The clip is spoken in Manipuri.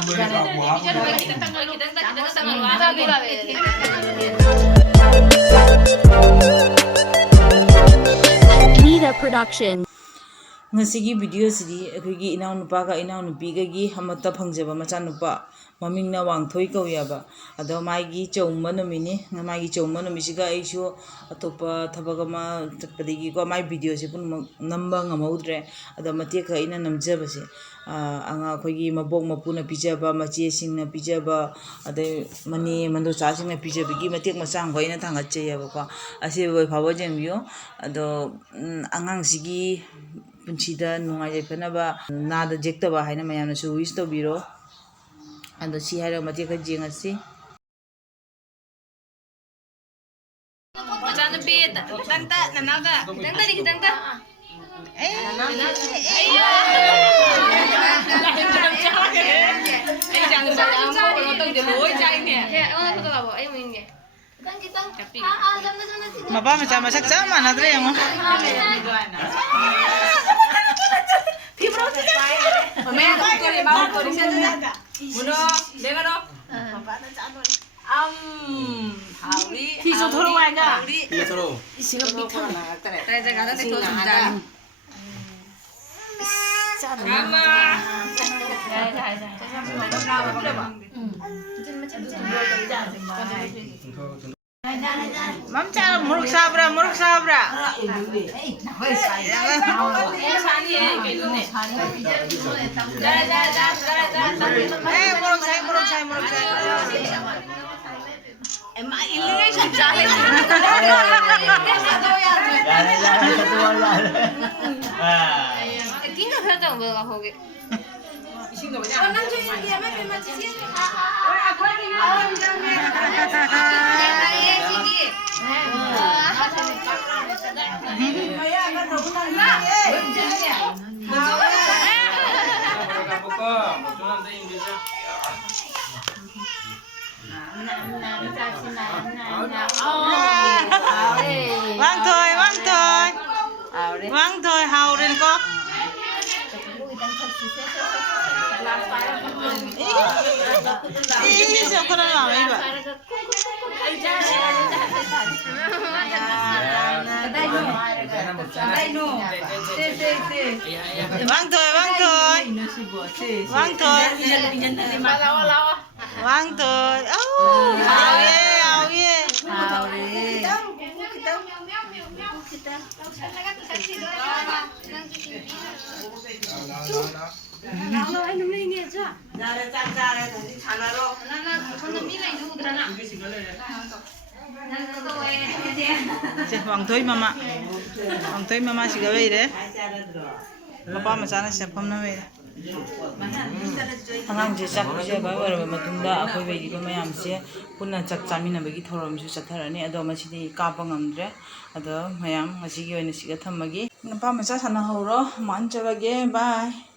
Nida Production. Ngasigi video sidi akhigi inaw nupa ka inaw nupi ka gi hamatta phangjaba macha nupa mamingna wangthoi kawyaba ado maigi chawma numini maigi chawma numisiga aisu atopa thabagama chappadigi ko mai video se pun namba ngamaudre ado matie ka ina namjaba se anga khoi mabok mapuna pijaba mache singna pijaba ade mani mando cha singna pijaba gi matie masang khoi na thangatche yaba ko ase boi phabo jemyo ado angang sigi punchida nungai jaifanaba nada jektaba haina mayamna su wish to biro ando si haira mate ka jengasi Macam tu bi tanta nanada tanta di tanta jangan jangan aku nonton di luar jangan ni betul apa ayo main ni kita mapa macam masak sama na dre mo Tisu thoro aja. Iya thoro. Isinya pitan. Tadi jaga tadi tuh sudah. Mama. mam cha muruk sabra muruk sai Emak ini sudah. Tinggal saja boleh hoge. Wang thôi hào lên có sao con làm vậy vậy vang thôi hào ye Wang Thoi mama siga beire mapa macana sefam na beire angang je chak je ba war matunda akhoi beiri ba mayam se punna chak chamina bagi thorom su chatharani ado masidi kapa ngamdre ado mayam masigi oina siga thammagi mapa macha sana horo man chabage bye